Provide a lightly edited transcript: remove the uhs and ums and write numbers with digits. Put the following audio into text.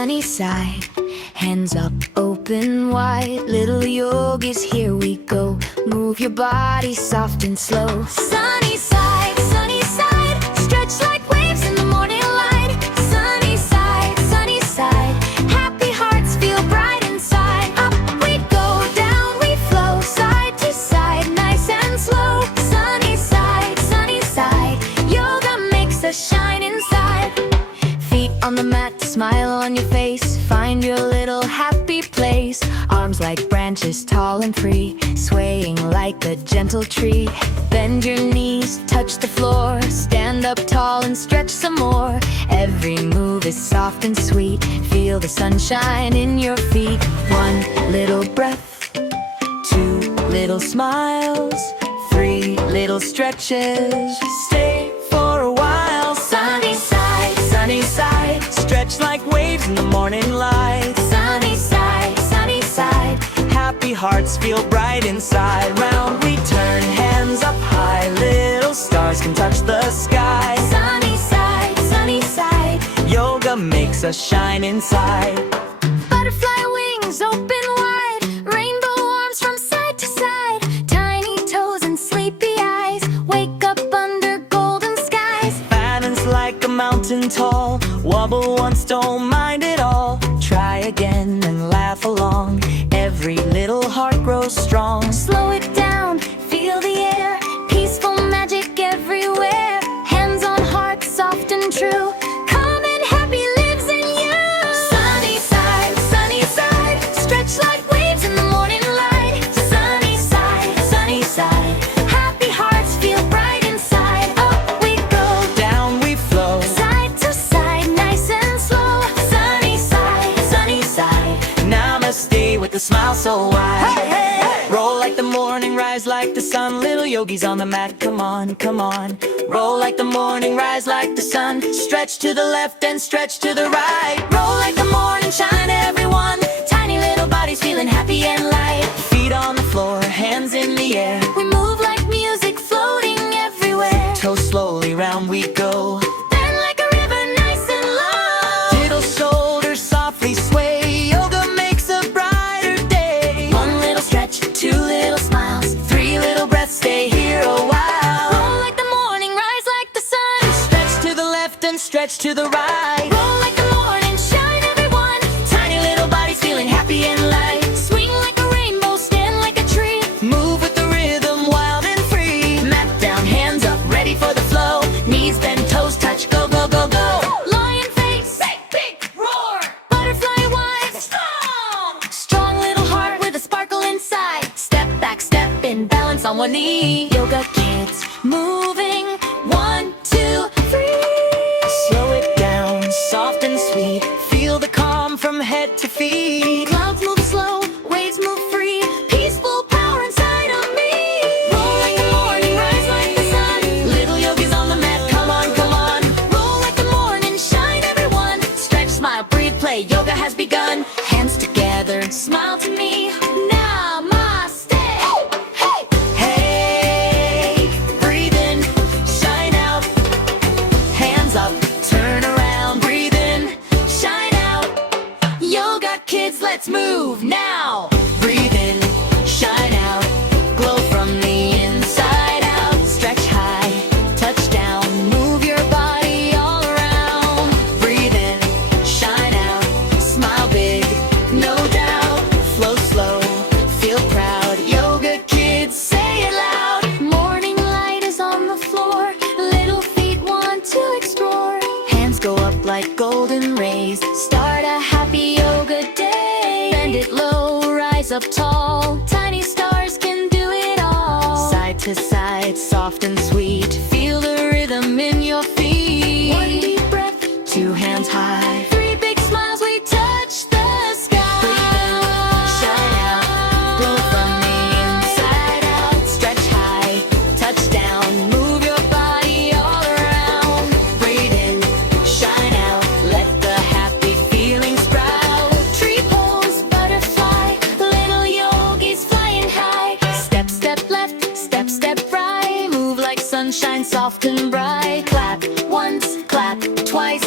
sunny side. Hands up, open wide. Little yogis, here we go. Move your body soft and slow. Sunny side, stretch like waves in the morning light. Sunny side, happy hearts feel bright inside. Up we go, down we flow, side to side, nice and slow. Sunny side, yoga makes us shine inside. Feet on the mat, smile on your face. Find your little happy place. Arms like branches, tall and free, swaying like a gentle tree. Bend your knees, touch the floor. Stand up tall and stretch some more. Every move is soft and sweet. Feel the sunshine in your feet. One little breath, two little smiles, three little stretches. Stay for a while. Sunny side, stretch like waves in the morning light. Sunny side, happy hearts feel bright inside. Round we turn, hands up high. Little stars can touch the sky. Sunny side, yoga makes us shine inside. Butterfly wings open wide. Rainbow arms from side to side. Tiny toes and sleepy eyes. Wake up under golden skies. Balance like a mountain tall. Wobble once, don't mind it all. Try again and laugh along. Every little heart grows strong. Slow it down, feel the air. Peaceful magic everywhere. Hands on heart, soft and true. Calm and happy lives in you. Sunny side, stretch like waves in the morning light. Sunny side, happy hearts feel bright inside. Up we go, down we flow, side to side, nice and slow. Sunny side, namaste with a smile so wide. Hey, hey, hey. Roll like the morning, rise like the sun. Little yogis on the mat, come on, come on. Roll like the morning, rise like the sun. Stretch to the left and stretch to the right. Roll like the morning, shine everyone. Tiny little bodies feeling happy and light. Feet on the floor, hands in the air. We move like music floating everywhere. Toes slowly round we go. Bend like a river, nice and low. Little shoulders softly sway. Yoga makes a brighter day. One little stretch, two little smiles, three little breaths, stay here a while. Roll like the morning, rise like the sun. Stretch to the left and stretch to the right. Roll like the morning, shine everyone. Tiny little bodies feeling happy and light. Swing like a rainbow, stand like a tree. Move with the rhythm, wild and free. Mat down, hands up, ready for the flow. Knees bend, toes touch, go, go, go, go. Lion face, big roar. Butterfly wise, strong little heart with a sparkle inside. Step back, step in, balance on one knee. Yoga kids, moving, 1, 2, 3. Slow it down, soft and sweet. Feel the calm from head to feet. Clouds move slow, waves move free. Peaceful power inside of me. Roll like the morning, rise like the sun. Little yogis on the mat, come on, come on. Roll like the morning, shine everyone. Stretch, smile, breathe, play, yoga has begun. Hands together, smile to me. Namaste. Hey, hey, breathe in, shine out. Hands up, turn around, breathe in, shine out. Yoga kids, let's move now. Breathe in, shine out. Glow from the inside out. Stretch high, touch down. Move your body all around. Breathe in, shine out. Smile big, no doubt. Flow slow, feel proud. Yoga kids, say it loud. Morning light is on the floor. Little feet want to explore. Hands go up like golden rays. Start a happy yoga day. Bend it low, rise up tall. Tiny stars can do it all. Side to side, soft and sweet. Feel the rhythm in your feet. One deep breath, two hands high. Three big smiles, we touch the sky. Breathe in, shine out. Glow from the inside out. Stretch high, touch down. Move your body all around. Breathe in, shine out. Let the happy feeling sprout. Tree pose, butterfly. Little yogis flying high. Step, step left, step right. Move like sunshine, soft and bright. Clap once, clap twice.